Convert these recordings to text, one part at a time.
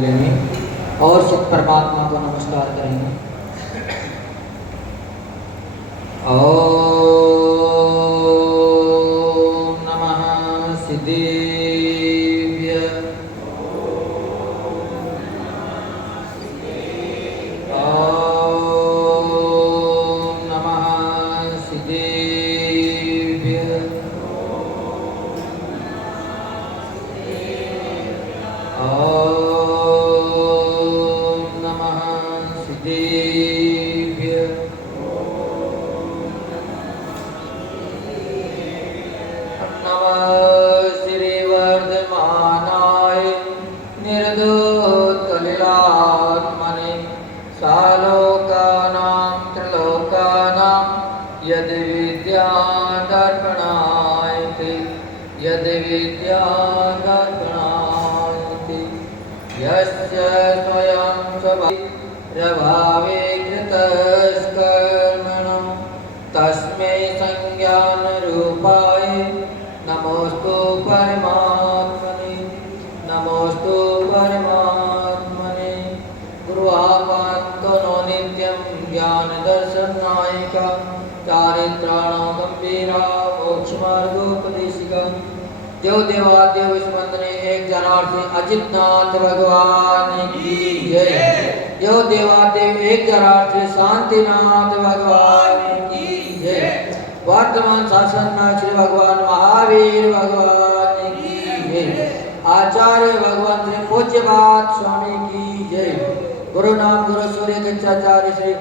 और सिद्ध परमात्मा को नमस्कार करेंगे। ओम नमः सिद्धेभ्य। ओम नमः सिद्धेभ्य। यद विद्यादर्पणायते यस्य स्वयं प्रभावे कृतस्कर्मणः तस्मै संज्ञानरूपाय नमोस्तु परमात्मने। नमोस्तु परमात्मने। गुरुवाक्को नो नित्यं ज्ञानदर्शनायिका चारित्राणां गंभीरा मोक्षमार्गोपदेशिका। जो देवादेव इस वंदने एक जनार्थे अजितनाथ भगवान की जय। जो देवादेव एक जनार्थे शांतिनाथ भगवान की जय। वर्तमान शासन श्री भगवान महावीर भगवान की जय। आचार्य भगवान श्री पूज्यपाद स्वामी की जय। गुरु नाम गुरु सूर्य गच्छाचार्य श्री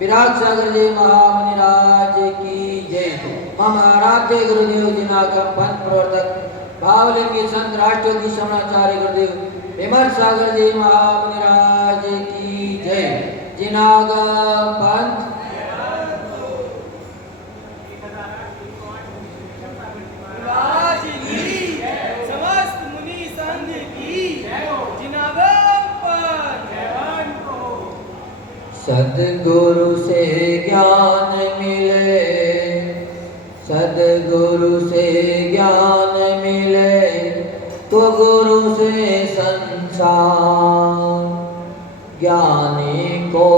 विराट सागर जी महामुनिराज की जय। मम आराध्य गुरुदेव जिनागम पंथ प्रवर्तक भावलिंगी संत राष्ट्रयोगी शमणाचार्य गुरुदेव विमल सागर जी महामुनिराज की जय। जिनागम पंथ समस्त मुनि संघ की जिनागम पंथ। सद्गुरु से ज्ञान मिले, सद्गुरु से ज्ञान मिले तो गुरु से संसार। ज्ञानी को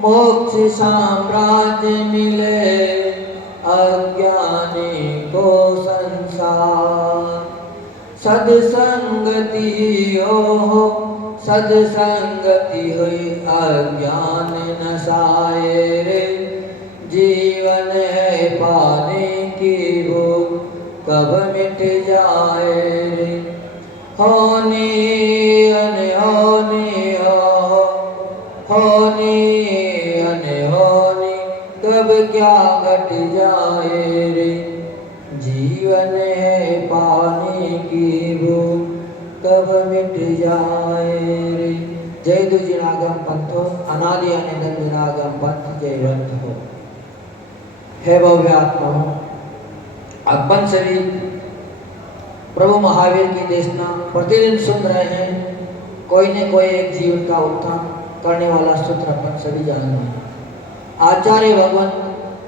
मोक्ष साम्राज्य मिले, अज्ञानी को संसार। सत्संगति हो सत्संगति हुई अज्ञान नसाए रे। जीवन है पाने की भूख कब मिट जाए रे। होनी अनहोनी हो, होनी अनहोनी कब क्या घट जाए रे। जीवन है पाने की भूख कब मिट जाए रे। जय दु जिनागम पंथो अनादि अनिंदन जिनागम पंथ जय रथ हो। हे भव्य आत्मा, अपन सभी प्रभु महावीर की देशना प्रतिदिन सुन रहे हैं। कोई न कोई एक जीवन का उत्थान करने वाला सूत्र अपन सभी जान रहे हैं। आचार्य भगवान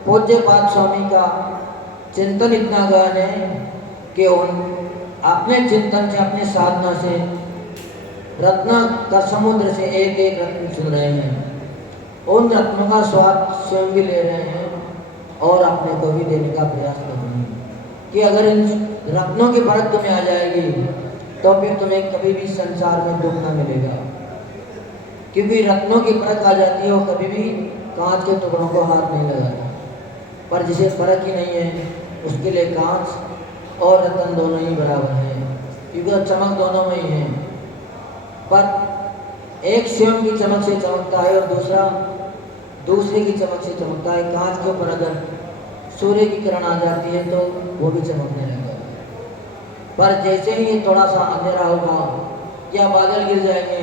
पूज्यपाद स्वामी का चिंतन इतना गहन है कि उन अपने चिंतन से अपने साधना से रत्न का समुद्र से एक एक रत्न चुन रहे हैं। उन रत्नों का स्वाद स्वयं भी ले रहे हैं और अपने को भी देने का प्रयास कर रहे हैं कि अगर इन रत्नों की परख तुम्हें आ जाएगी तो फिर तुम्हें कभी भी संसार में दुख ना मिलेगा। क्योंकि रत्नों की परख आ जाती है वो कभी भी कांच के टुकड़ों को हाथ नहीं लगाता। पर जिसे परख ही नहीं है उसके लिए कांच और रत्न दोनों ही बराबर हैं, क्योंकि चमक दोनों में ही है। पर एक स्वयं की चमक से चमकता है और दूसरा दूसरे की चमक से चमकता है। कांच के ऊपर अगर सूर्य की किरण आ जाती है तो वो भी चमकने लगता है। पर जैसे ही ये थोड़ा सा अंधेरा होगा या बादल गिर जाएंगे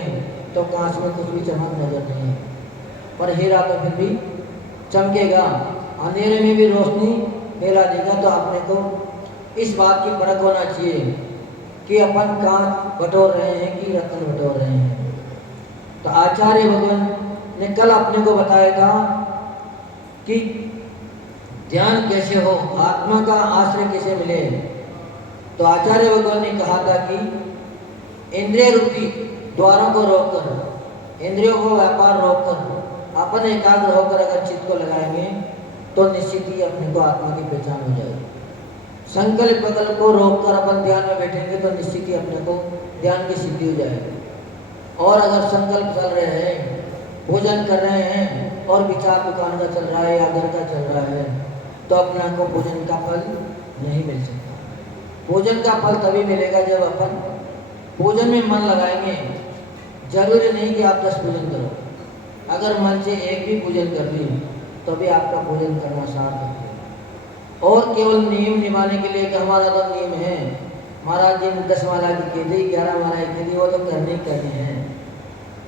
तो कांच में कुछ भी चमक नजर नहीं है। पर हीरा तो फिर भी चमकेगा, अंधेरे में भी रोशनी फैला देगा। तो अपने को इस बात की परख होना चाहिए कि अपन कांच बटोर रहे हैं कि रत्न बटोर रहे हैं। तो आचार्य भगवान ने कल अपने को बताया था कि ध्यान कैसे हो, आत्मा का आश्रय कैसे मिले। तो आचार्य भगवान ने कहा था कि इंद्रिय रूपी द्वारों को रोककर, इंद्रियों को व्यापार रोककर अपन एकाग्र होकर अगर चित्त को लगाएंगे तो निश्चित ही अपने को आत्मा की पहचान हो जाएगी। संकल्प विकल्प को रोककर अपन ध्यान में बैठेंगे तो निश्चित ही अपने को ध्यान की सिद्धि हो जाएगी। और अगर संकल्प चल रहे हैं, भोजन कर रहे हैं और विचार दुकान का चल रहा है या घर का चल रहा है, तो अपने को भोजन का फल नहीं मिल सकता। भोजन का फल तभी मिलेगा जब अपन भोजन में मन लगाएंगे। जरूरी नहीं कि आप 10 भोजन करो, अगर मन से एक भी भोजन कर ली तो भी आपका भोजन करना सार्थक है। और केवल नियम निभाने के लिए कि हमारा तो नियम है, महाराज जी ने 10 माला की कह दी, 11 माला की दी, वो तो करने ही करने हैं,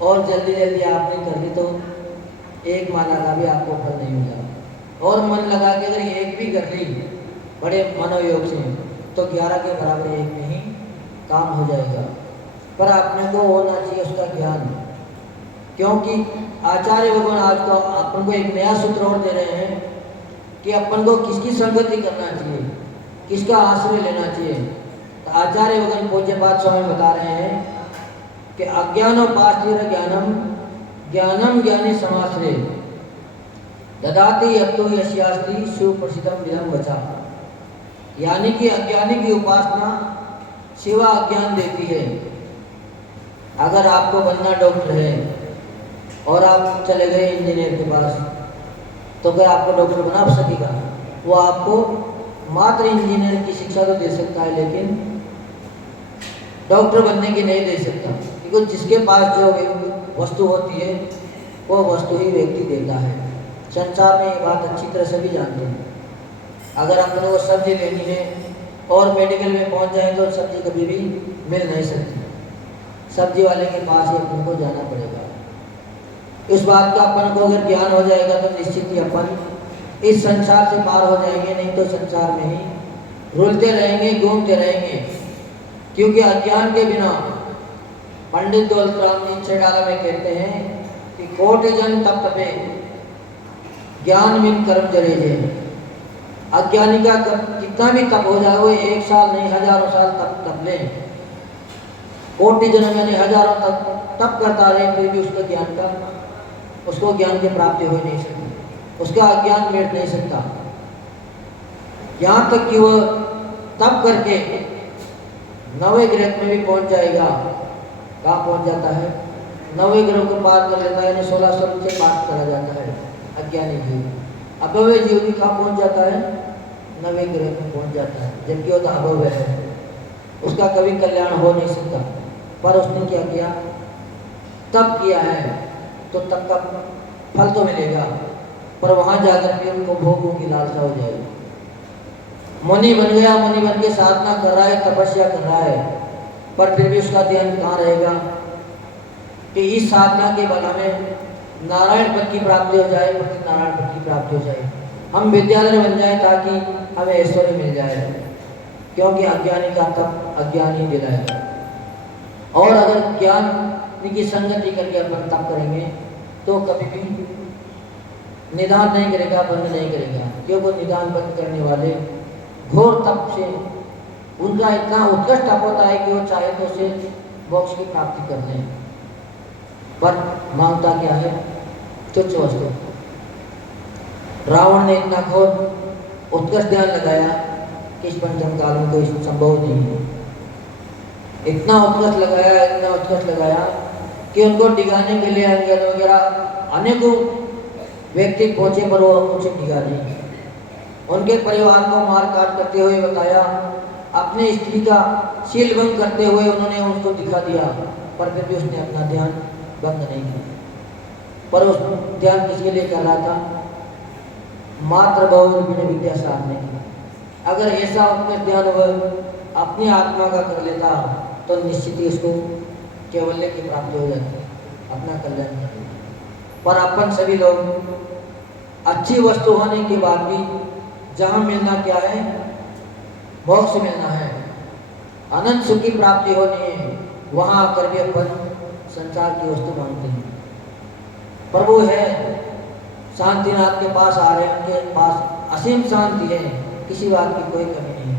और जल्दी जल्दी आपने कर दी तो 1 माला का भी आपको फल नहीं मिला। और मन लगा के अगर एक भी कर ली बड़े मनोयोग से तो 11 के बराबर एक में ही काम हो जाएगा। पर आपने को होना चाहिए उसका ज्ञान, क्योंकि आचार्य भगवान आज को अपन को एक नया सूत्र और दे रहे हैं कि अपन को किसकी संगति करना चाहिए, किसका आश्रय लेना चाहिए। तो आचार्य भगवान पूज्यपाद स्वामी बता रहे हैं कि अज्ञानोपाश्रय ज्ञानम, ज्ञानम ज्ञानी समाश्रय ददाति यत्तो यस्यास्ति सुप्रसिद्धम विदम वचा। यानी कि अज्ञानी की उपासना सेवा अज्ञान देती है। अगर आपको बनना डॉक्टर है और आप चले गए इंजीनियर के पास, तो क्या आपको डॉक्टर बना सकेगा? वो आपको मात्र इंजीनियर की शिक्षा तो दे सकता है, लेकिन डॉक्टर बनने की नहीं दे सकता, क्योंकि जिसके पास जो वस्तु होती है वो वस्तु ही व्यक्ति देता है। संसार में ये बात अच्छी तरह से भी जानते हैं। अगर अपने को सब्जी लेनी है और मेडिकल में पहुंच जाए तो सब्जी कभी भी मिल नहीं सकती, सब्जी वाले के पास ही अपने को जाना पड़ेगा। इस बात का अपन को अगर ज्ञान हो जाएगा तो निश्चित ही अपन इस संसार से पार हो जाएंगे, नहीं तो संसार में ही रुलते रहेंगे, घूमते रहेंगे। क्योंकि अज्ञान के बिना पंडित दौलत राम जी छेड़ाला में कहते हैं कि कोटि जन तप तपे ज्ञान बिन कर्म जरे जे। अज्ञानी का कितना भी तप हो जाए, वो 1 साल नहीं 1000 साल तप ले, कोटि जन्म यानी हजारों तप करता रहे, फिर भी उसको ज्ञान की प्राप्ति हो नहीं सकती, उसका अज्ञान मिट नहीं सकता। यहाँ तक कि वह तप करके 9वें ग्रह में भी पहुंच जाएगा। कहाँ पहुंच जाता है? 9वें ग्रह को पार कर लेता है, यानी 16 स्वरूप से पार करा जाता है अज्ञानी जीव। अभव्य जीव भी कहाँ पहुंच जाता है? 9वें ग्रह में पहुंच जाता है, जबकि वो तो अभव्य है, उसका कभी कल्याण हो नहीं सकता। पर उसने क्या किया? तप किया है, तो तप का फल तो मिलेगा, पर वहां जाकर के उनको भोगों की लालसा हो जाएगी। मुनि बन गया, मुनि बन के साधना कर रहा है, तपस्या कर रहा है, पर फिर भी उसका ध्यान कहाँ रहेगा कि इस साधना के बल हमें नारायण पद की प्राप्ति हो जाए, प्रति नारायण पद की प्राप्ति हो जाए, हम विद्याधर बन जाए ताकि हमें ऐश्वर्य मिल जाए। क्योंकि अज्ञानी का तप अज्ञान ही दिलाएगा। और अगर ज्ञान की संगति करके अपन तप करेंगे तो कभी भी निदान नहीं करेगा, बंद नहीं करेगा। क्योंकि वो निदान बंद करने वाले घोर तप से उनका इतना उत्कृष्ट तप होता है कि वो चाहे तो उसे मोक्ष की प्राप्ति कर लें, पर मांगता क्या है? तुच्छ वस्तु। रावण ने इतना घोर उत्कृष्ट ध्यान लगाया कि इस पंचम काल में कोई संभव नहीं है। इतना उत्कृष्ट लगाया कि उनको डिगाने के लिए अंगद वगैरह अनेकों व्यक्ति पहुंचे, पर वो उनसे डिगा नहीं। उनके परिवार को मार काट करते हुए बताया, अपनी स्त्री का शील भंग करते हुए उन्होंने उसको दिखा दिया, पर फिर भी उसने अपना ध्यान बंद नहीं किया। पर उस ध्यान किसके लिए कर रहा था? मात्र बहुरूपिणी विद्या साधने की। अगर ऐसा अपने ध्यान वह अपनी आत्मा का कर लेता तो निश्चित ही उसको कैवल्य की प्राप्ति हो जाती, अपना कल्याण कर लेता। पर अपन सभी लोग अच्छी वस्तु होने के बाद भी जहाँ मिलना क्या है? मोक्ष मिलना है, अनंत सुख की प्राप्ति होनी है, वहाँ आकर भी अपन संसार की वस्तु मांगते हैं। प्रभु है, शांतिनाथ के पास आ रहे हैं, उनके पास असीम शांति है, किसी बात की कोई कमी नहीं।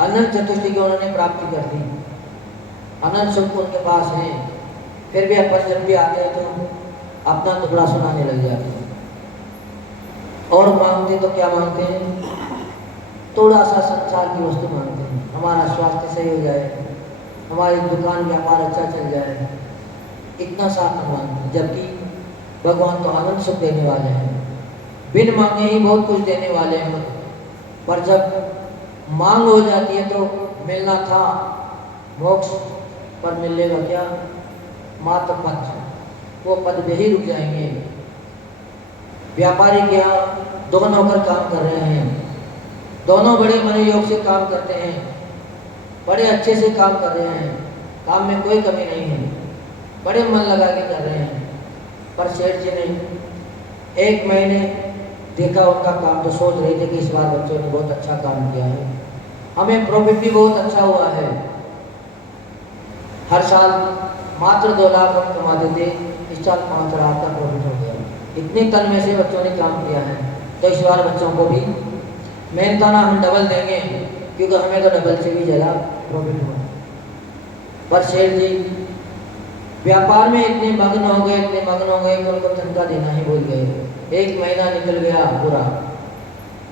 अनंत चतुष्टय की उन्होंने प्राप्ति कर ली, अनंत सुख उनके पास है, फिर भी अपन जब भी आते हैं तो अपना टुकड़ा सुनाने लग जाते हैं। और मांगते तो क्या मांगते हैं? थोड़ा सा संसार की वस्तु मांगते हैं, हमारा स्वास्थ्य सही हो जाए, हमारी दुकान व्यापार अच्छा चल जाए, इतना सा मांगते हैं। जबकि भगवान तो आनंद सुख देने वाले हैं, बिन मांगे ही बहुत कुछ देने वाले हैं। पर जब मांग हो जाती है तो मिलना था मोक्ष, पर मिलेगा क्या? मात्र पद, वो पद पे ही रुक जाएंगे। व्यापारी क्या, दो नौकर काम कर रहे हैं, दोनों बड़े मनोयोग से काम करते हैं, बड़े अच्छे से काम कर रहे हैं, काम में कोई कमी नहीं है, बड़े मन लगा के कर रहे हैं। पर सेठ जी ने एक महीने देखा उनका काम, तो सोच रहे थे कि इस बार बच्चों ने बहुत अच्छा काम किया है, हमें प्रॉफिट भी बहुत अच्छा हुआ है। हर साल मात्र 2 लाख हम कमाते थे, इस साल 5 लाख का प्रॉफिट हो गया। इतनी तन में से बच्चों ने काम किया है, तो इस बार बच्चों को भी मेहनताना हम डबल देंगे, क्योंकि हमें तो डबल से भी ज़्यादा प्रॉफिट हुआ। पर शेर जी व्यापार में इतने मग्न हो गए कि उनको तनख्वाह देना ही भूल गए। 1 महीना निकल गया पूरा,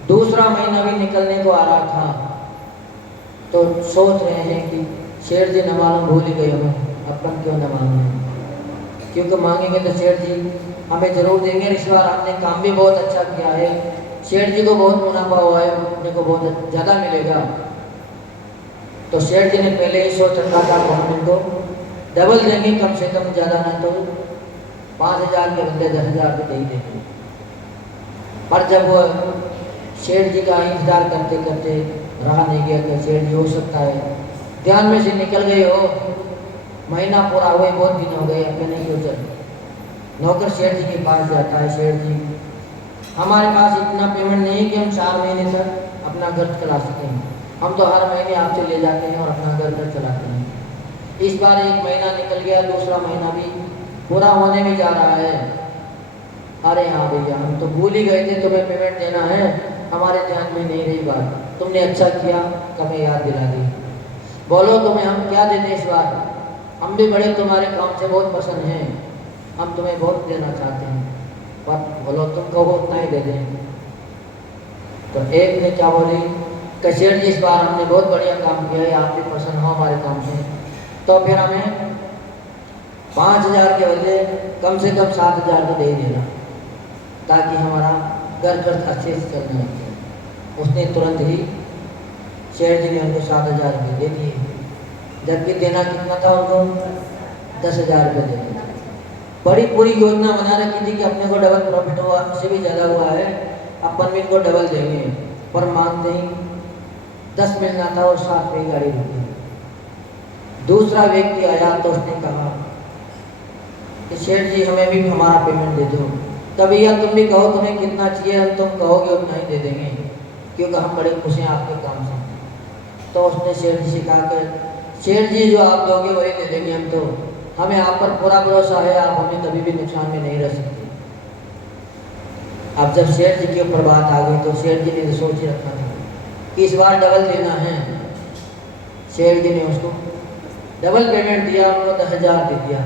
दूसरा महीना भी निकलने को आ रहा था, तो सोच रहे हैं कि शेर जी न मालूम भूल ही गए हमें, अपन क्यों न मांगे, क्योंकि मांगेंगे तो शेर जी हमें जरूर देंगे। इस बार हमने काम भी बहुत अच्छा किया है, शेठ जी को बहुत मुनाफा हुआ है, अपने को बहुत ज़्यादा मिलेगा। तो शेठ जी ने पहले ही सोच रखा था कि हम इनको डबल देंगे, कम से कम, ज़्यादा ना तो 5,000 के बदले 10,000 रुपये दे ही देंगे। पर जब वो शेठ जी का इंतजार करते करते रहा नहीं गया कि शेठ जी हो सकता है ध्यान में से निकल गए हो, महीना पूरा हुए, बहुत दिन हो गए, अपने नहीं क्यों चल। नौकर शेठ जी के पास जाता है, शेठ जी हमारे पास इतना पेमेंट नहीं है कि हम 4 महीने तक अपना घर चला सकें, हम तो हर महीने आपसे ले जाते हैं और अपना घर चलाते हैं। इस बार 1 महीना निकल गया, दूसरा महीना भी पूरा होने में जा रहा है। अरे हाँ भैया, हम तो भूल ही गए थे, तुम्हें पेमेंट देना है, हमारे ध्यान में नहीं रही बात, तुमने अच्छा किया हमें याद दिला दी। बोलो तुम्हें हम क्या देते इस बार, हम भी बड़े तुम्हारे काम से बहुत पसंद हैं, हम तुम्हें बहुत देना चाहते हैं, पर बोलो तुम कहो उतना ही दे दें। तो एक ने क्या बोली, कचेर जी इस बार हमने बहुत बढ़िया काम किया है, आप भी पसंद हो हमारे काम से, तो फिर हमें 5,000 के बदले कम से कम 7,000 तो दे ही देना, ताकि हमारा घर खर्च अच्छे से चलने लगे। उसने तुरंत ही शेर जी ने उनको 7,000 रुपये दे दिए, जबकि देना कितना था उनको? 10,000 रुपये दे दिए। बड़ी पूरी योजना बना रखी थी कि अपने को डबल प्रॉफिट हुआ, उससे भी ज़्यादा हुआ है, अपन भी इनको डबल देंगे। पर मानते ही 10 मिलना था और 7 पे गाड़ी रुकी। दूसरा व्यक्ति आया तो उसने कहा कि शेठ जी हमें भी हमारा पेमेंट दे दो। तभी या तुम भी कहो तुम्हें कितना चाहिए, हम तुम कहोगे उतना ही दे देंगे, क्योंकि हम बड़े खुश हैं आपके काम से। तो उसने शेठ जी से कहा कि शेठ जी जो आप दोगे वही दे देंगे, हम तो, हमें आप पर पूरा भरोसा है, आप हमें कभी भी नुकसान में नहीं रह सकते। अब जब शेठ जी के ऊपर बात आ गई तो शेठ जी ने तो सोच ही रखा था कि इस बार डबल देना है। शेठ जी ने उसको डबल पेमेंट दिया, उनको 10,000 दे दिया।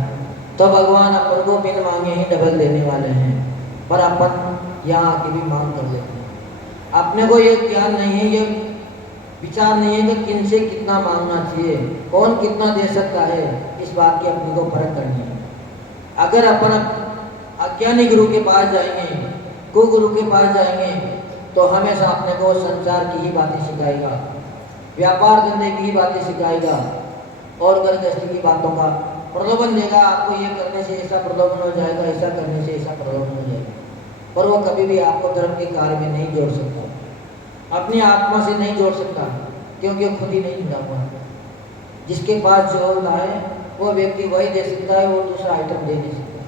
तो भगवान अपन को बिन मांगे ही डबल देने वाले हैं, पर अपन यहाँ आके भी मांग कर लेते हैं। अपने को ये ज्ञान नहीं है, ये विचार नहीं है कि किन से कितना मांगना चाहिए, कौन कितना दे सकता है, इस बात की अपने को परख करनी है। अगर अपन अज्ञानी गुरु के पास जाएंगे, कुगुरु के पास जाएंगे, तो हमेशा अपने को संसार की ही बातें सिखाएगा, व्यापार धंधे की ही बातें सिखाएगा और घर गृहस्थी की बातों का प्रलोभन देगा। आपको ये करने से ऐसा प्रलोभन हो जाएगा, ऐसा करने से ऐसा प्रलोभन हो जाएगा, पर वो कभी भी आपको धर्म के कार्य में नहीं जोड़ सकता, अपनी आत्मा से नहीं जोड़ सकता, क्योंकि वो खुद ही नहीं जुड़ा हुआ। जिसके पास जो होता है वो व्यक्ति वही दे सकता है, वो दूसरा आइटम दे नहीं सकता।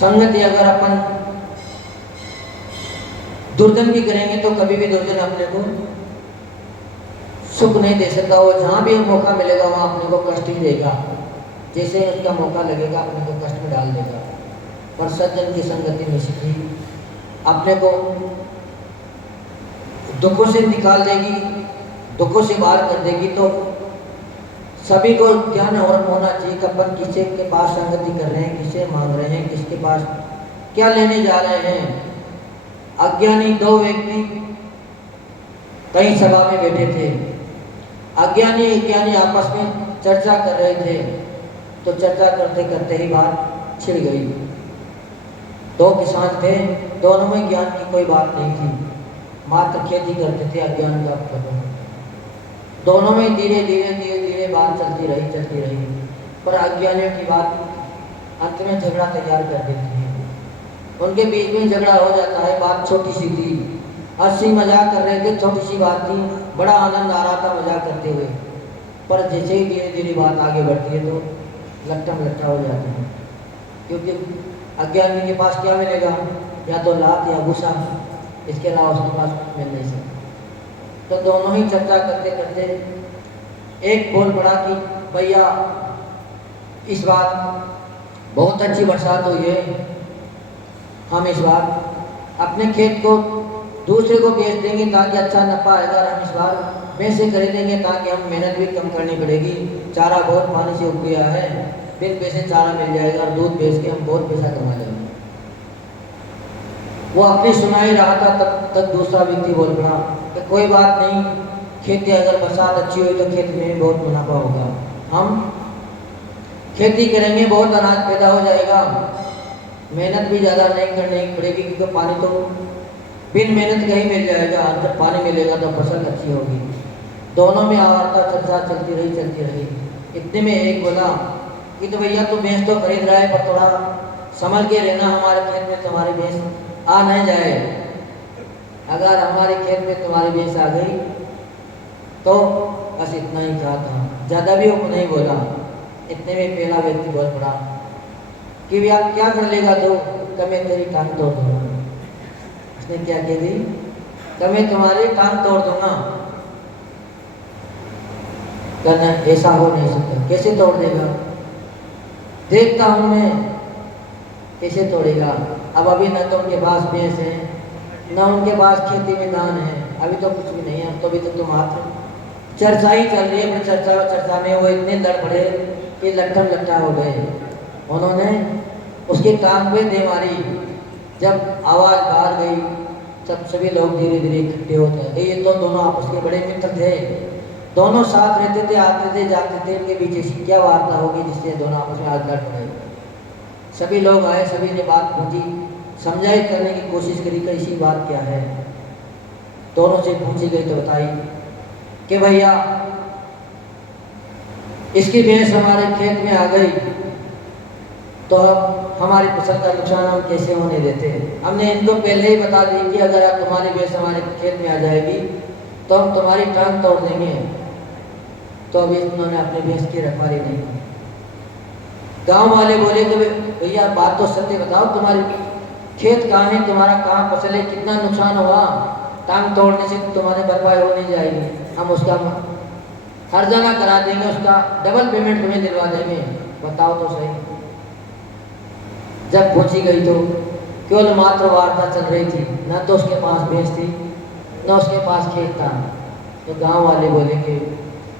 संगति अगर अपन दुर्जन की करेंगे तो कभी भी दुर्जन अपने को सुख नहीं दे सकता। वो जहाँ भी मौका मिलेगा वहाँ अपने को कष्ट ही देगा, जैसे उसका मौका लगेगा अपने को कष्ट में डाल देगा। पर सज्जन की संगति में सीखी अपने को दुखों से निकाल देगी, दुखों से बाहर कर देगी। तो सभी को ज्ञान और होना चाहिए कि अपन किसी के पास संगति कर रहे हैं, किसे मांग रहे हैं, किसके पास क्या लेने जा रहे हैं। अज्ञानी दो व्यक्ति कहीं सभा में बैठे थे। अज्ञानी अज्ञानी आपस में चर्चा कर रहे थे, तो चर्चा करते करते ही बात छिड़ गई। दो किसान थे, दोनों में ज्ञान की कोई बात नहीं थी, मात्र खेती करते थे, अज्ञान का मतलब। दोनों में धीरे धीरे बात चलती रही, पर अज्ञानियों की बात अंत में झगड़ा तैयार कर देती है। उनके बीच में झगड़ा हो जाता है। बात छोटी सी थी, हंसी मजाक कर रहे थे, छोटी सी बात थी, बड़ा आनंद आ रहा था मजाक करते हुए। पर जैसे ही धीरे धीरे बात आगे बढ़ती है तो लट्ठम लट्ठा हो जाते हैं, क्योंकि अज्ञानी के पास क्या मिलेगा, या तो लात या गुस्सा, इसके अलावा उसके पास कुछ मिल नहीं सकता। तो दोनों ही चर्चा करते करते एक बोल पड़ा कि भैया इस बार बहुत अच्छी बरसात हुई है, हम इस बार अपने खेत को दूसरे को बेच देंगे ताकि अच्छा नफा आएगा, और हम इस बार पैसे खरीदेंगे ताकि हम मेहनत भी कम करनी पड़ेगी। चारा बहुत पानी से उग गया है, बिन पैसे चारा मिल जाएगा और दूध बेच के हम बहुत पैसा कमा लेंगे। वो अपनी सुनाई रहा था, तब तक दूसरा व्यक्ति बोल पड़ा कि कोई बात नहीं, खेती अगर बरसात अच्छी हुई तो खेत में भी बहुत मुनाफा होगा, हम खेती करेंगे, बहुत अनाज पैदा हो जाएगा, मेहनत भी ज़्यादा नहीं करनी पड़ेगी, क्योंकि पानी तो बिन मेहनत का ही मिल जाएगा, जब पानी मिलेगा तो फसल अच्छी होगी। दोनों में आवारता चर्चा चलती रही। इतने में एक बोला कि तो भैया तू भैंस तो खरीद रहा है, पर थोड़ा संभल के रहना, हमारे खेत में तुम्हारी भैंस आ नहीं जाए। अगर हमारे खेत में तुम्हारी भैंस आ गई तो बस इतना ही कहा था, ज़्यादा भी वो नहीं बोला। इतने में पहला व्यक्ति बोल पड़ा कि भैया क्या कर लेगा तू, कि मैं तेरी टांग तोड़ दूंगा। उसने क्या कह दी, कि मैं तुम्हारी टांग तोड़ दूंगा। कहना ऐसा हो नहीं सकता, कैसे तोड़ देगा, देखता हूं मैं कैसे तोड़ेगा। अब अभी न तो उनके पास भैंस है, न उनके पास खेती में धान है, अभी तो कुछ भी नहीं है, तो अभी तो तुम मात्र चर्चा ही चल रही है। पर चर्चा में वो इतने लड़ पड़े कि लट्ठम लट्ठा हो गए। उन्होंने उसकी टांग पे दे मारी। जब आवाज़ बाहर गई तब सभी लोग धीरे धीरे इकट्ठे होते हैं। ये तो दोनों आपस के बड़े मित्र थे, दोनों साथ रहते थे, आते थे जाते थे। इनके बीच ऐसी क्या वार्ता होगी जिससे दोनों आपस में आज लड़ पड़े। सभी लोग आए, सभी ने बात पूछी, समझाई करने की कोशिश करी कि इसी बात क्या है। दोनों से पूछी गई तो बताई कि भैया इसकी भैंस हमारे खेत में आ गई तो अब हमारी फसल का नुकसान हम कैसे होने देते हैं। हमने इनको पहले ही बता दी कि अगर आप तुम्हारी भैंस हमारे खेत में आ जाएगी तो हम तुम्हारी टांग तोड़ देंगे। तो अभी उन्होंने अपनी भैंस की रखवाली नहीं की। गांव वाले बोले कि भैया बात तो सत्य बताओ, तुम्हारी खेत कहाँ है, तुम्हारा कहाँ फसल है, कितना नुकसान हुआ, टांग तोड़ने से तुम्हारी भरपाई हो नहीं जाएगी, हम उसका हर्जाना करा देंगे, उसका डबल पेमेंट तुम्हें दिलवा देंगे, बताओ तो सही। जब पूछी गई तो केवल मात्र वार्ता चल रही थी, न तो उसके पास भैंस थी न उसके पास खेत था। तो गांव वाले बोले कि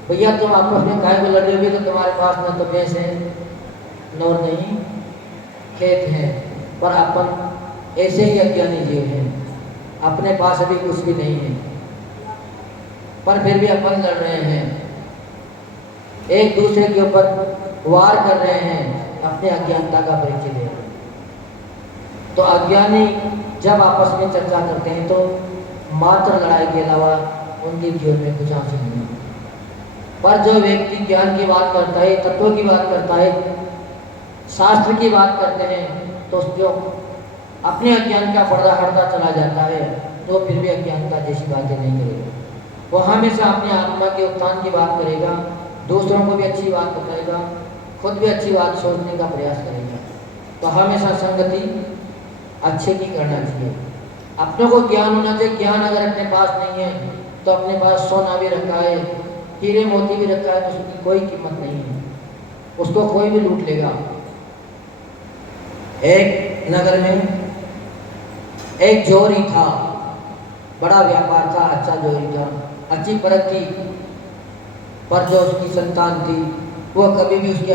भैया तुम आपस में काहे को लड़ रहे हो, तो तुम्हारे पास न तो भैंस है न नहीं खेत है, पर अपन ऐसे ही अज्ञानी जीव हैं, अपने पास अभी कुछ भी नहीं है, पर फिर भी अपन लड़ रहे हैं, एक दूसरे के ऊपर वार कर रहे हैं, अपने अज्ञानता का परिचय दे रहे हैं। तो अज्ञानी जब आपस में चर्चा करते हैं तो मात्र लड़ाई के अलावा उनके जीवन में कुछ हासिल नहीं। पर जो व्यक्ति ज्ञान की बात करता है, तत्व की बात करता है, शास्त्र की बात करते हैं, तो जो अपने अज्ञान का पर्दा हटता चला जाता है तो फिर भी अज्ञानता जैसी बातें नहीं करेगा। वो हमेशा अपनी आत्मा के उत्थान की बात करेगा, दूसरों को भी अच्छी बात बताएगा, खुद भी अच्छी बात सोचने का प्रयास करेगा। तो हमेशा संगति अच्छे की करना चाहिए। अपनों को ज्ञान होना चाहिए। ज्ञान अगर अपने पास नहीं है तो अपने पास सोना भी रखा है, हीरे मोती भी रखा है, तो उसकी कोई कीमत नहीं है, उसको कोई भी लूट लेगा। एक नगर में एक जोरी था, बड़ा व्यापार था, अच्छा जोरी था, अच्छी परख थी, पर जो उसकी संतान थी वो कभी भी उसके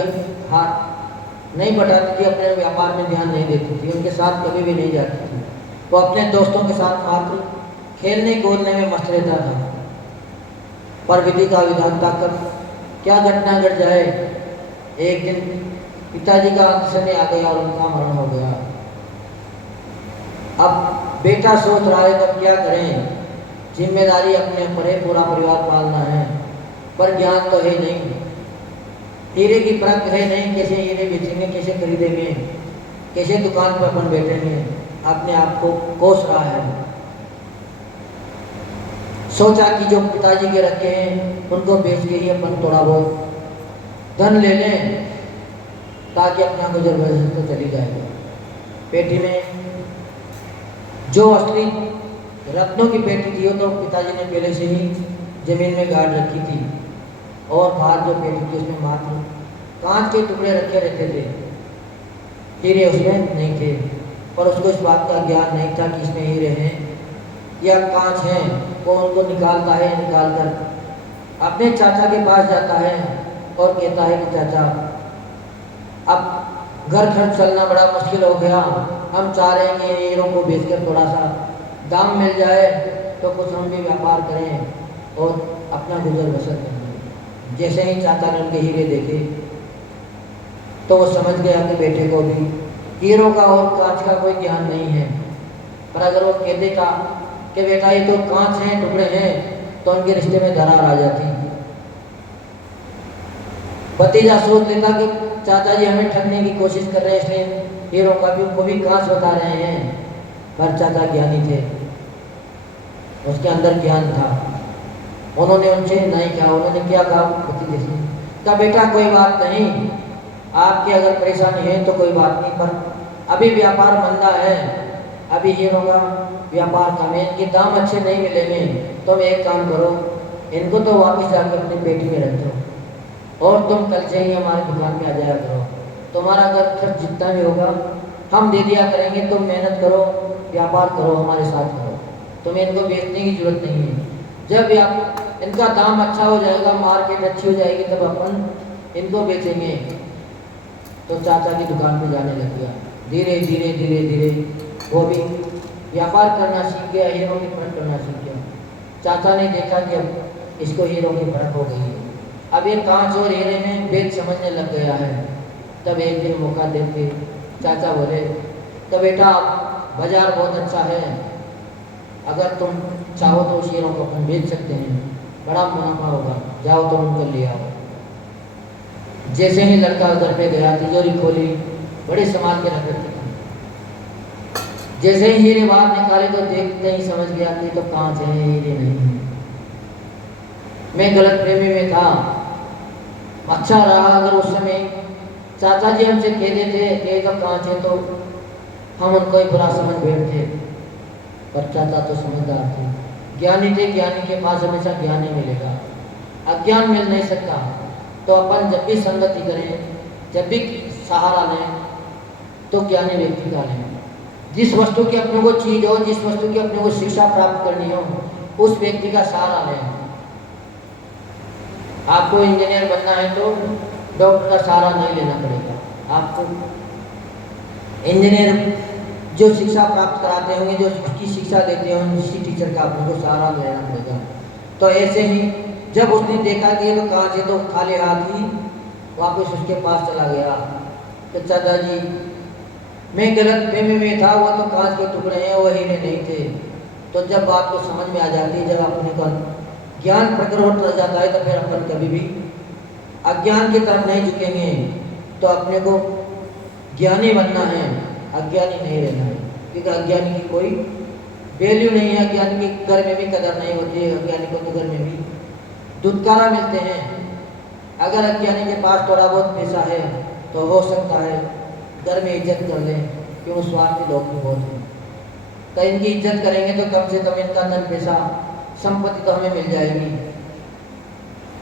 हाथ नहीं बटाती थी, अपने व्यापार में ध्यान नहीं देती थी, उनके साथ कभी भी नहीं जाती थी। वो अपने दोस्तों के साथ मात्र खेलने कूदने में मस्त रहता था। पर विधि का विधाता कर क्या घटना घट जाए, एक दिन पिताजी का अंत समय आ गया और उनका मरण हो गया। अब बेटा सोच रहा है तब क्या करें, जिम्मेदारी अपने ऊपर है, पूरा परिवार पालना है, पर ज्ञान तो है नहीं, हीरे की परख है नहीं, कैसे हीरे बेचेंगे, कैसे खरीदेंगे, कैसे दुकान पर अपन बैठेंगे, अपने आप को कोस रहा है। सोचा कि जो पिताजी के रखे हैं उनको बेच के ही अपन थोड़ा बहुत धन ले लें ताकि अपना गुजर बसर तो चली जाएगा। पेटी में जो असली रत्नों की पेटी थी वो तो पिताजी ने पहले से ही जमीन में गाड़ रखी थी, और बाहर जो पेटी थी उसमें मात्र कांच के टुकड़े रखे रहते थे, हीरे उसमें नहीं थे। पर उसको इस बात का ज्ञान नहीं था कि इसमें हीरे हैं या कांच हैं। वो उनको निकालता है, निकाल कर अपने चाचा के पास जाता है और कहता है कि चाचा अब घर खर्च चलना बड़ा मुश्किल हो गया, हम चाह रहे हैं कि हीरों को बेचकर थोड़ा सा दाम मिल जाए तो कुछ हम भी व्यापार करें और अपना गुजर बसर करें। जैसे ही चाचा ने उनके हीरे देखे तो वो समझ गया कि बेटे को भी हीरों का और कांच का कोई ज्ञान नहीं है। पर अगर वो कह देता कि बेटा ये तो कांच हैं, टुकड़े हैं, तो उनके रिश्ते में दरार आ जाती। भतीजा सोच लेता कि चाचा जी हमें ठगने की कोशिश कर रहे हैं, इसलिए हीरों का भी उनको भी कांच बता रहे हैं। पर चाचा ज्ञानी थे, उसके अंदर ज्ञान था। उन्होंने उनसे नहीं कहा, उन्होंने क्या कहा भतीजे से, कहा बेटा कोई बात नहीं, आपकी अगर परेशानी है तो कोई बात नहीं, पर अभी व्यापार मंदा है, अभी हीरों का व्यापार कम है, इनके दाम अच्छे नहीं मिलेंगे, तुम एक काम करो, इनको तो वापस जाकर अपनी पेटी में रख दो और तुम कल से ही हमारी दुकान पे आ जाया करो। तुम्हारा अगर खर्च जितना भी होगा हम दे दिया करेंगे, तुम मेहनत करो, व्यापार करो, हमारे साथ करो, तुम्हें इनको बेचने की जरूरत नहीं है। जब इनका दाम अच्छा हो जाएगा, मार्केट अच्छी हो जाएगी, तब अपन इनको बेचेंगे। तो चाचा की दुकान पे जाने लग गया। धीरे धीरे धीरे धीरे वो भी व्यापार करना सीख गया, हीरों की परख करना सीख गया। चाचा ने देखा कि अब इसको हीरों की परख हो गई है, अब ये कांच और हीरे में भेद समझने लग गया है। तब एक दिन मौका देते चाचा बोले, तो बेटा बाजार बहुत अच्छा है, अगर तुम चाहो तो उस हीरों को अपन बेच सकते हैं, बड़ा मुनाफा होगा, जाओ तुम उनको ले आओ। जैसे ही लड़का उधर पे गया, तिजोरी खोली, बड़े संभाल के रख रखी थी। जैसे ही हीरे बाहर निकाले तो देखते ही समझ गया कि तो कांच है, हीरे नहीं है। मैं गलत प्रेमी में था। अच्छा रहा अगर उस समय चाचा जी हमसे कह देते कि तो कांच है, तो हम उनको ही बुरा समझ बैठते। पर चाचा तो समझदार थे, ज्ञानी थे, ज्ञानी के पास हमेशा ज्ञान ही मिलेगा, अज्ञान मिल नहीं सकता। तो अपन जब भी संगति करें, जब भी सहारा लें, तो ज्ञानी व्यक्ति का लें। जिस वस्तु की अपने को चीज हो, जिस वस्तु की अपने को शिक्षा प्राप्त करनी हो, उस व्यक्ति का सहारा लें। आपको इंजीनियर बनना है तो डॉक्टर का सहारा नहीं लेना पड़ेगा। आपको इंजीनियर जो शिक्षा प्राप्त कराते होंगे, जो उसकी शिक्षा देते होंगे, उसी टीचर का अपने को सहारा लेना पड़ेगा। तो ऐसे ही जब उसने देखा कि ये तो कांच है, तो खाली हाथ ही वापस उसके पास चला गया कि चाचा जी मैं गलत प्रेमी में था, वो तो कांच के टुकड़े हैं, वो हीरे नहीं थे। तो जब बात को समझ में आ जाती है, जब अपने को ज्ञान प्रकट हो जाता है, तो फिर अपन कभी भी अज्ञान की तरफ नहीं झुकेंगे। तो अपने को ज्ञानी बनना है, अज्ञानी नहीं रहना है, क्योंकि अज्ञानी की कोई वैल्यू नहीं है। अज्ञानी के घर में भी कदर नहीं होती है, अज्ञानी को तो घर में भी धुतकारा मिलते हैं। अगर अज्ञानी के पास थोड़ा बहुत पैसा है तो हो सकता है घर में इज्जत कर लें, क्यों स्वार्थी लोग भी बहुत हैं। तो इनकी इज्जत करेंगे तो कम से कम इनका धन पैसा संपत्ति तो हमें मिल जाएगी।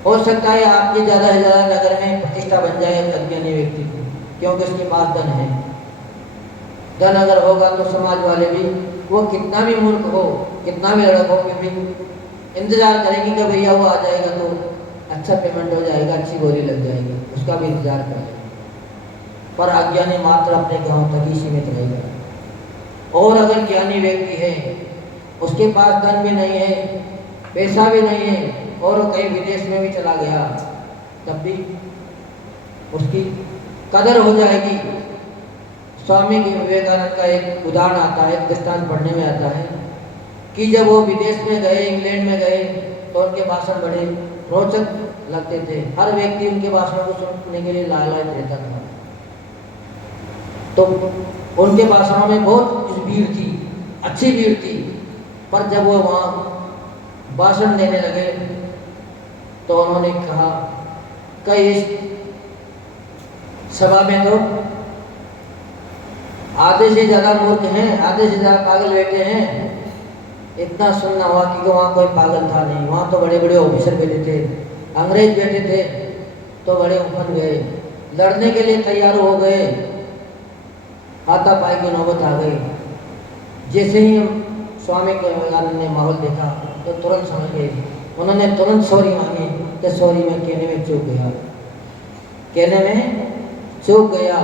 हो सकता है आपके ज़्यादा से ज़्यादा नगर में प्रतिष्ठा बन जाए अज्ञानी व्यक्ति की, क्योंकि उसके पास धन है। धन अगर होगा तो समाज वाले भी, वो कितना भी मूर्ख हो, कितना भी लड़क हो, फिर भी इंतजार करेंगे कि भैया वो आ जाएगा तो अच्छा पेमेंट हो जाएगा, अच्छी बोली लग जाएगी। उसका भी इंतजार करें। पर अज्ञानी मात्र अपने गांव तक ही सीमित रहेगा। और अगर ज्ञानी व्यक्ति है, उसके पास धन भी नहीं है, पैसा भी नहीं है, और वो कहीं विदेश में भी चला गया, तब भी उसकी कदर हो जाएगी। स्वामी विवेकानंद का एक उदाहरण आता है, एक दृष्टांत पढ़ने में आता है कि जब वो विदेश में गए, इंग्लैंड में गए, तो उनके भाषण बड़े रोचक लगते थे। हर व्यक्ति उनके भाषणों को सुनने के लिए लालायित रहता था। तो उनके भाषणों में बहुत भीड़ थी, अच्छी भीड़ थी। पर जब वो वहाँ भाषण देने लगे तो उन्होंने कहा कि इस सभा में तो आधे से ज़्यादा मूर्ख हैं, आधे से ज़्यादा पागल बैठे हैं। इतना सुनना हुआ कि वहाँ कोई पागल था नहीं, वहाँ तो बड़े बड़े ऑफिसर बैठे थे, अंग्रेज बैठे थे, तो बड़े उफन गए, लड़ने के लिए तैयार हो गए। हाथापाई की नौबत आ गई। जैसे ही स्वामी विवेकानंद ने माहौल देखा तो तुरंत समझ गए। उन्होंने तुरंत सॉरी मांगी कि सॉरी मैं कहने में चूक गया, कहने में चूक गया।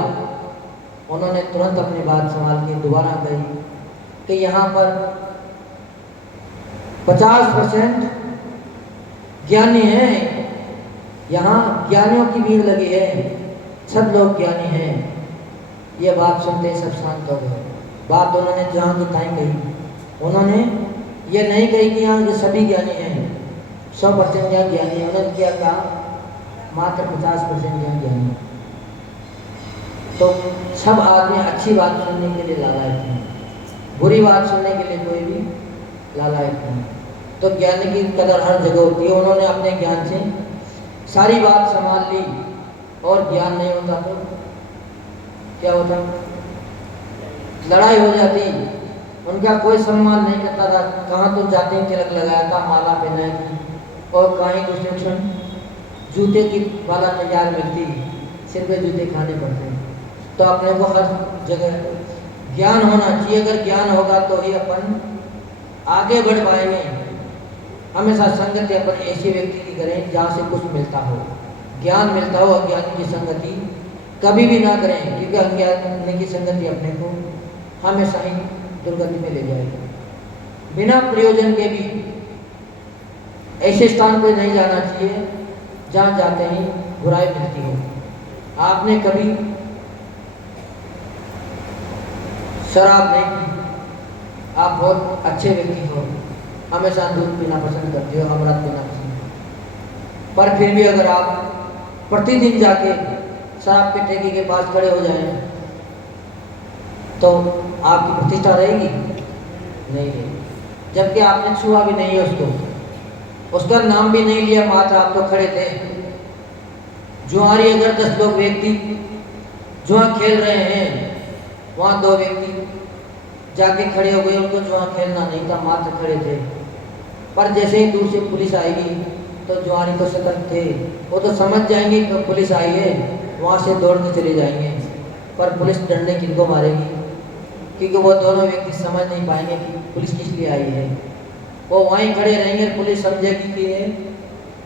उन्होंने तुरंत अपनी बात संभाल के दोबारा कही कि यहाँ पर 50% ज्ञानी हैं, यहाँ ज्ञानियों की भीड़ लगी है, सब लोग ज्ञानी हैं। ये बात सुनते ही सब शांत हो गए। बात उन्होंने जहाँ की ताई कही, उन्होंने ये नहीं कही कि यहाँ के सभी ज्ञानी हैं, 100% यहाँ ज्ञानी है। उन्होंने क्या कहा, मात्र 50% यहाँ ज्ञानी है। तो सब आदमी अच्छी बात सुनने के लिए लालायित हैं, बुरी बात सुनने के लिए कोई भी लालायित नहीं। तो ज्ञान की कदर हर जगह होती है। उन्होंने अपने ज्ञान से सारी बात संभाल ली, और ज्ञान नहीं होता तो क्या होता, लड़ाई हो जाती। उनका कोई सम्मान नहीं करता था। कहाँ तो जाते ही तिलक लगाया था, माला पहनाई थी, और कहीं दूसरे क्षण जूते की वाला तैयार मिलती, सिर पे जूते खाने पड़ते। तो अपने को हर जगह ज्ञान होना चाहिए। अगर ज्ञान होगा तो ही अपन आगे बढ़ पाएंगे। हमेशा संगति अपन ऐसे व्यक्ति की करें जहाँ से कुछ मिलता हो, ज्ञान मिलता हो। अज्ञानी की संगति कभी भी ना करें, क्योंकि अज्ञानी की संगति अपने को हमेशा ही दुर्गति में ले जाएगी। बिना प्रयोजन के भी ऐसे स्थान पर नहीं जाना चाहिए जहाँ जाते ही बुराई मिलती हो। आपने कभी शराब नहीं पी, आप बहुत अच्छे व्यक्ति हो, हमेशा दूध पीना पसंद करते हो, अमृत पीना पसंद करते हो, पर फिर भी अगर आप प्रतिदिन जाके शराब के ठेके के पास खड़े हो जाएं तो आपकी प्रतिष्ठा रहेगी? नहीं रहेगी। जबकि आपने छुआ भी नहीं है उसको, उसका नाम भी नहीं लिया, मात्र आप तो खड़े थे। जुआरी अगर 10 लोग व्यक्ति जुआ खेल रहे हैं, वहाँ 2 व्यक्ति जाके खड़े हो गए, उनको जुआ खेलना नहीं था, मात्र खड़े थे। पर जैसे ही दूर से पुलिस आएगी तो जुआरी तो सतर्क थे, वो तो समझ जाएंगे कि पुलिस आई है, वहाँ से दौड़ के चले जाएंगे। पर पुलिस डंडे किनको मारेगी? क्योंकि वो दोनों व्यक्ति समझ नहीं पाएंगे कि पुलिस किस लिए आई है। वो वहीं खड़े रहेंगे, पुलिस समझेगी कि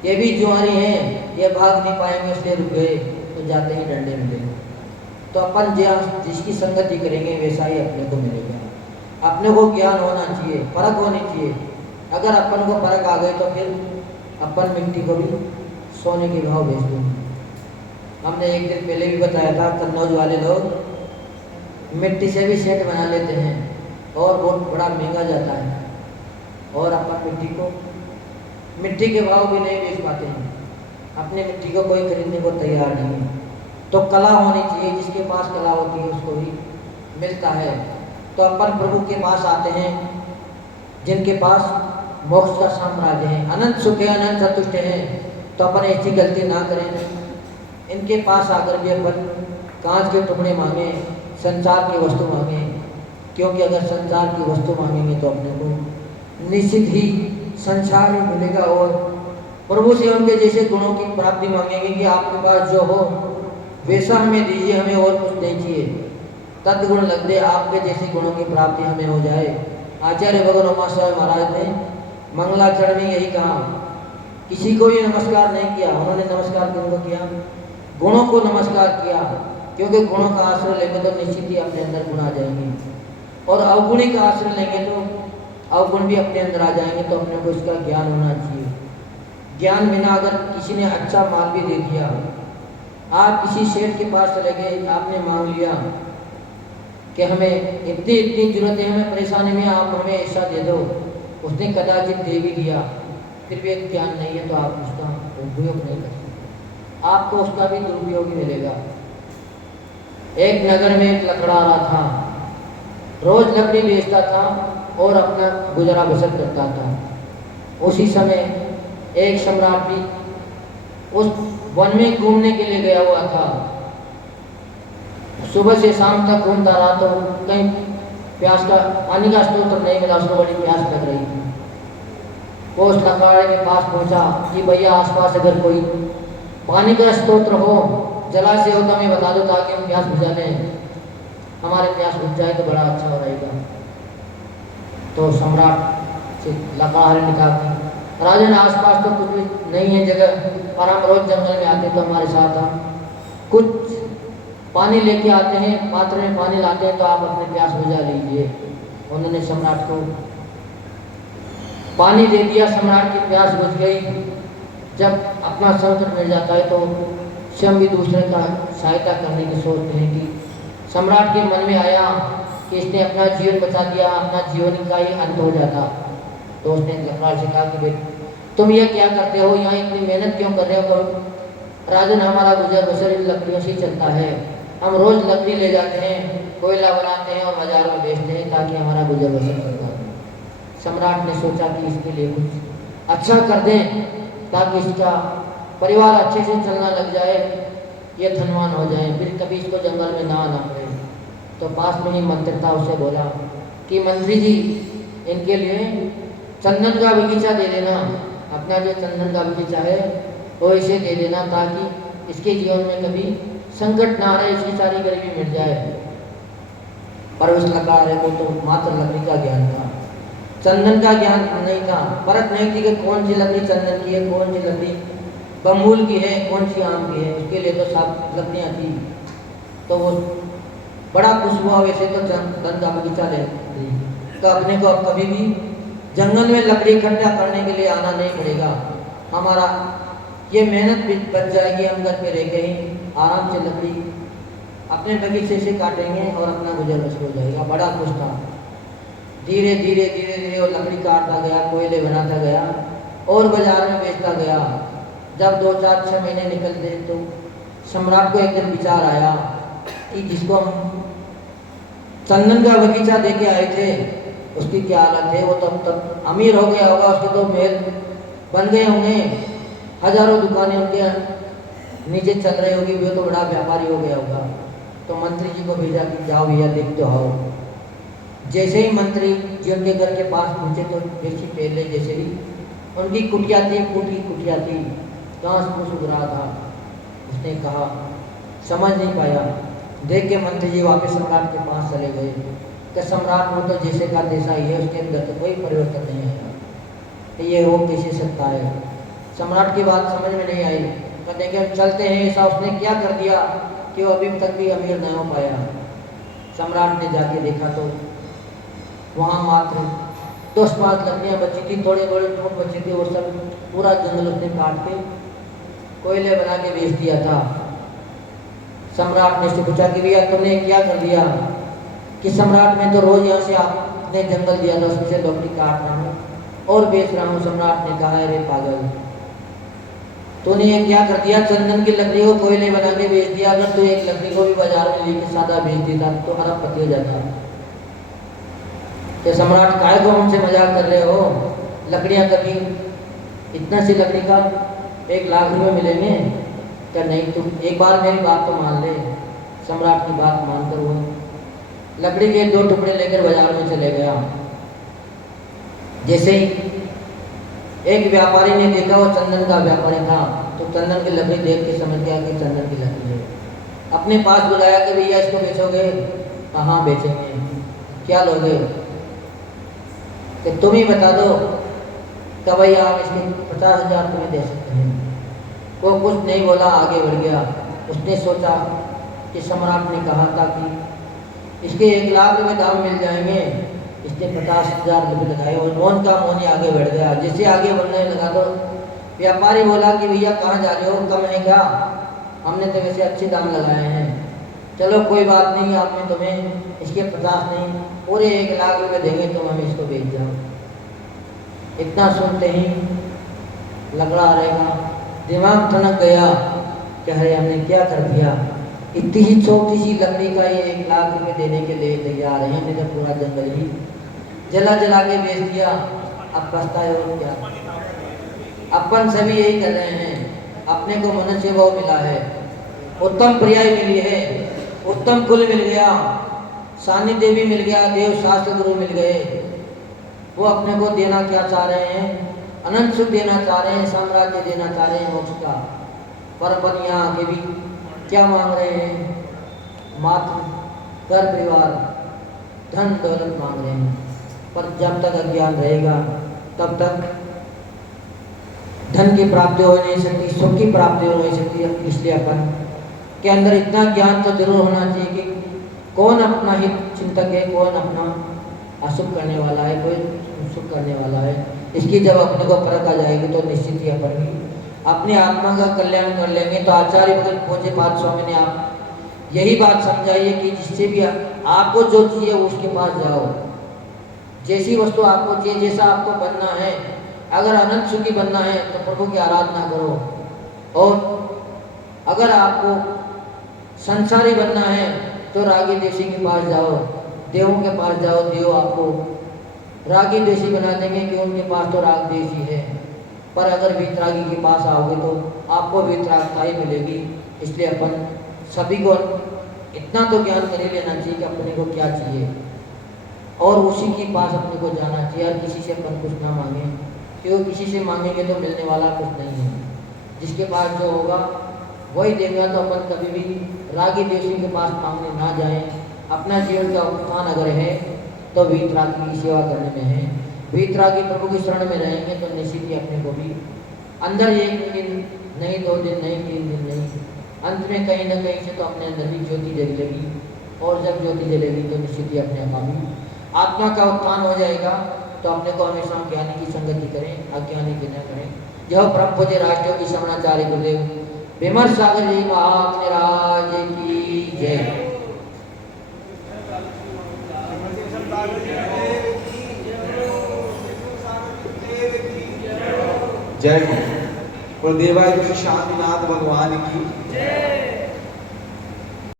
ये भी जुआरी हैं, ये भाग नहीं पाएंगे, इसलिए रुक गए, तो जाते ही डंडे मिलेंगे। तो अपन जिसकी संगति करेंगे वैसा ही अपने को मिलेगा। अपने को ज्ञान होना चाहिए, परख होनी चाहिए। अगर अपन को परख आ गई तो फिर अपन मिट्टी को भी सोने के भाव बेच देंगे। हमने एक दिन पहले भी बताया था, कन्नौज वाले लोग मिट्टी से भी सेंट बना लेते हैं और बहुत बड़ा महंगा जाता है, और अपन मिट्टी के भाव भी नहीं बेच पाते हैं। अपने मिट्टी को कोई खरीदने को तैयार नहीं है। तो कला होनी चाहिए, जिसके पास कला होती है उसको ही मिलता है। तो अपन प्रभु के पास आते हैं जिनके पास मोक्ष का साम्राज्य है, अनंत सुख है, अनंत संतुष्ट है। तो अपन ऐसी गलती ना करें। इनके पास आकर भी अपन कांच के टुकड़े मांगे, संसार की वस्तु मांगे, क्योंकि अगर संसार की वस्तु मांगेंगे तो अपने को निश्चित ही संसार ही मिलेगा। और प्रभु से उनके जैसे गुणों की प्राप्ति मांगेंगे कि आपके पास जो हो वैसा हमें दीजिए, हमें और कुछ नहीं चाहिए। तत्गुण लग दे, आपके जैसे गुणों की प्राप्ति हमें हो जाए। आचार्य भगवान उमास्वामी महाराज ने मंगलाचरण में यही कहा, किसी को भी नमस्कार नहीं किया। उन्होंने नमस्कार किनको किया? गुणों को नमस्कार किया, क्योंकि गुणों का आश्रय लेंगे तो निश्चित ही अपने अंदर गुण आ जाएंगे, और अवगुणी का आश्रय लेंगे तो अवगुण भी अपने अंदर आ जाएंगे। तो अपने को इसका ज्ञान होना चाहिए। ज्ञान बिना अगर किसी ने अच्छा माल भी दे दिया, आप किसी सेठ के पास चले गए, आपने मांग लिया कि हमें इतनी इतनी जरूरत है, हमें परेशानी में, आप हमें ऐसा दे दो, उसने कदाचित दे भी दिया, फिर भी एक ज्ञान नहीं है तो आप उसका उपयोग नहीं कर सकते, आपको उसका भी दुरुपयोग ही मिलेगा। एक नगर में एक लकड़हारा था, रोज लकड़ी बेचता था और अपना गुजरा बसर करता था। उसी समय एक सम्राट भी उस वन में घूमने के लिए गया हुआ था। सुबह से शाम तक घूमता रहा तो कहीं प्यास का पानी का स्रोत नहीं मिला, उसको बड़ी प्यास लग रही थी। वो उस लकड़हारे के पास पहुंचा कि भैया आसपास अगर कोई पानी का स्रोत हो, जलाशय हो तो हमें बता दो, ताकि हम प्यास बुझा लें, हमारे प्यास बुझ जाए तो बड़ा अच्छा हो रहेगा। तो सम्राट से लकड़हारे ने कहा कि राजन, आसपास तो कुछ भी नहीं है जगह, पर हम रोज जंगल में आते तो हमारे साथ हम कुछ पानी लेके आते हैं, पात्र में पानी लाते हैं, तो आप अपने प्यास बुझा लीजिए। उन्होंने सम्राट को पानी दे दिया, सम्राट की प्यास बुझ गई। जब अपना संकट मिल जाता है तो स्वयं भी दूसरे का सहायता करने की सोचते हैं कि सम्राट के मन में आया कि इसने अपना जीवन बचा दिया, अपना जीवन का ही अंत हो जाता। तो उसने लकड़हारे से कहा कि बेटा तुम ये क्या करते हो, यहाँ इतनी मेहनत क्यों कर रहे हो? राजन, हमारा गुजर बसर इन लकड़ियों से ही चलता है, हम रोज लकड़ी ले जाते हैं, कोयला बनाते हैं और बाजार में बेचते हैं, ताकि हमारा गुजर बसर चलता है। सम्राट ने सोचा कि इसके लिए कुछ अच्छा कर दें, ताकि इसका परिवार अच्छे से चलना लग जाए, ये धनवान हो जाए, फिर कभी इसको जंगल में ना आना पड़े। तो पास में ही मंत्री था, उससे बोला कि मंत्री जी, इनके लिए चंदन का बगीचा दे देना, अपना जो चंदन का बगीचा है वो इसे दे देना, ताकि इसके जीवन में कभी संकट ना रहे, इसकी सारी गरीबी मिट जाए। पर उस लकड़हारे को तो मात्र लकड़ी का ज्ञान था, चंदन का ज्ञान नहीं था। परख नहीं थी कि कौन सी लकड़ी चंदन की है, कौन सी लकड़ी बम्बूल की है, कौन सी आम की है, उसके लिए तो सब लकड़ियाँ थी। तो वो बड़ा खुश हुआ, वैसे तो चंदन का बगीचा ले तो अपने को अब कभी भी जंगल में लकड़ी इकट्ठा करने के लिए आना नहीं पड़ेगा, हमारा ये मेहनत भी बच जाएगी, हम घर पे रह के ही आराम से लकड़ी अपने बगीचे से काटेंगे और अपना गुजर बसर हो जाएगा। बड़ा खुश था। धीरे धीरे धीरे धीरे वो लकड़ी काटता गया, कोयले बनाता गया और बाजार में बेचता गया। जब 2-4-6 महीने निकलते तो सम्राट को एक दिन विचार आया कि जिसको हम चंदन का बगीचा दे के आए थे उसकी क्या हालत है, वो तब अमीर हो गया होगा, उसके तो महल बन गए होंगे, हजारों दुकानें उनके नीचे चल रही होगी, वो तो बड़ा व्यापारी हो गया होगा। तो मंत्री जी को भेजा कि जाओ भैया देख तो आओ। जैसे ही मंत्री जी उनके घर के पास पहुँचे तो देखी पहले जैसे ही उनकी कुटिया थी, फूटी कुटिया थी, घास फूस उग रहा था। उसने कहा, समझ नहीं पाया, देख के मंत्री जी वापस सम्राट के पास चले गए कि सम्राट वो तो जैसे का तैसा ही है, उसके अंदर तो कोई परिवर्तन नहीं आया, ये हो कैसे सकता है। सम्राट की बात समझ में नहीं आई, कहते कि हम चलते हैं, ऐसा उसने क्या कर दिया कि वो अभी तक भी अमीर नहीं हो पाया। सम्राट ने जाके देखा तो वहाँ मात्र 10-5 लकड़ियाँ बची थी, थोड़े बड़े टूट बचे थे, वो सब पूरा जंगल उसने काट के कोयले बना के बेच दिया था। सम्राट ने उससे पूछा कि भैया तुमने क्या कर दिया? कि सम्राट मैं तो रोज यहाँ से आपने जंगल दिया था उसमें से लकड़ी काट रहा हूँ और बेच रहा हूँ। सम्राट ने कहा, अरे पागल, तूने ये क्या कर दिया? चंदन की लकड़ी को कोयले बना के बेच दिया। अगर तू एक लकड़ी को भी बाजार में लेके सादा बेच देता तो अरबपति हो जाता। तो सम्राट काय को हमसे मजाक कर रहे हो? लकड़ियाँ कभी इतना सी लकड़ी का 1 लाख रुपए मिलेंगे क्या? नहीं, तुम एक बार मेरी बात तो मान ले। सम्राट की बात मानकर वो लकड़ी के 2 टुकड़े लेकर बाजार में चले गया। जैसे ही एक व्यापारी ने देखा, वो चंदन का व्यापारी था, तो चंदन की लकड़ी देख के समझ गया कि चंदन की लकड़ी है। अपने पास बुलाया कि भैया इसको बेचोगे? हाँ बेचेंगे। क्या लोगे? कि तुम ही बता दो। कि भैया आप इसके 50,000 तुम्हें दे सकते हैं। वो कुछ नहीं बोला, आगे बढ़ गया। उसने सोचा कि सम्राट ने कहा था कि इसके 1 लाख रुपए दाम मिल जाएंगे। इसने 50,000 रुपये लगाए और मोहन का मोहन ही आगे बढ़ गया। जैसे आगे बढ़ने लगा तो व्यापारी बोला कि भैया कहाँ जा रहे हो, कम है क्या? हमने तो वैसे अच्छे दाम लगाए हैं। चलो कोई बात नहीं, आपने तुम्हें इसके 50 नहीं पूरे 1 लाख रुपए देंगे, तुम हमें इसको बेच जाओ। इतना सुनते ही लकड़ा रहेगा, दिमाग ठनक गया कि अरे हमने क्या कर दिया। इतनी ही छोटी सी लकड़ी का ये 1 लाख रुपए देने के लिए तैयार है, हमने तो पूरा जंगल ही जला जला के बेच दिया। अब पछताए और क्या? अपन सभी यही कर रहे हैं। अपने को मनुष्य भाव मिला है, उत्तम पर्याय मिली है, उत्तम कुल मिल गया, सानिध्य भी मिल गया, देव शास्त्र गुरु मिल गए। वो अपने को देना क्या चाह रहे हैं? अनंत सुख देना चाह रहे हैं, साम्राज्य देना चाह रहे हैं, मोक्ष का। पर अपन यहाँ आके भी क्या मांग रहे हैं? मात्र घर परिवार धन दौलत मांग रहे हैं। पर जब तक अज्ञान रहेगा तब तक धन की प्राप्ति हो नहीं सकती, सुख की प्राप्ति हो नहीं सकती। इसलिए अपन के अंदर इतना ज्ञान तो जरूर होना चाहिए कि कौन अपना हित चिंतक है, कौन अपना अशुभ करने वाला है, कोई सुख करने वाला है। इसकी जब अपने को परख आ जाएगी तो निश्चित ही अपन भी अपनी आत्मा का कल्याण कर लेंगे। तो आचार्य भगत पूज्य पाद स्वामी ने आप यही बात समझाई है कि जिससे भी आपको जो चाहिए उसके पास जाओ। जैसी वस्तु आपको चाहिए, जैसा आपको बनना है, अगर अनंत सुखी बनना है तो प्रभु की आराधना करो। और अगर आपको संसारी बनना है तो रागी देशी के पास जाओ, देवों के पास जाओ। देव आपको रागी देशी बना देंगे कि उनके पास तो राग देशी है। पर अगर वीतरागी के पास आओगे तो आपको वीतरागता ही मिलेगी। इसलिए अपन सभी को इतना तो ज्ञान कर ही लेना चाहिए कि अपने को क्या चाहिए और उसी के पास अपने को जाना चाहिए। और किसी से अपन कुछ ना मांगे, क्योंकि किसी से मांगेंगे तो मिलने वाला कुछ नहीं है। जिसके पास जो होगा वही देगा। तो अपन कभी भी रागी देशी के पास मांगने ना जाएं। अपना जीवन का उत्थान अगर है तो वीतरागी की सेवा करने में है। वीतरागी प्रभु की शरण में रहेंगे तो निश्चित ही अपने को भी अंदर 1 दिन नहीं, 2 दिन नहीं, 3 दिन नहीं, अंत में कहीं ना कहीं से तो अपने अंदर भी ज्योति जलेगी। और जब ज्योति जलेगी तो निश्चित ही अपने आप भी आत्मा का उत्थान हो जाएगा। तो अपने को हमेशा ज्ञानी की संगति करें, अज्ञानी की न करें। यह परम पूज्य राष्ट्रीय की शरणाचार्य गुरुदेव विमर्श सागर जी महाराज की जय। जय गुरु देवाय शांतिनाथ भगवान की जय।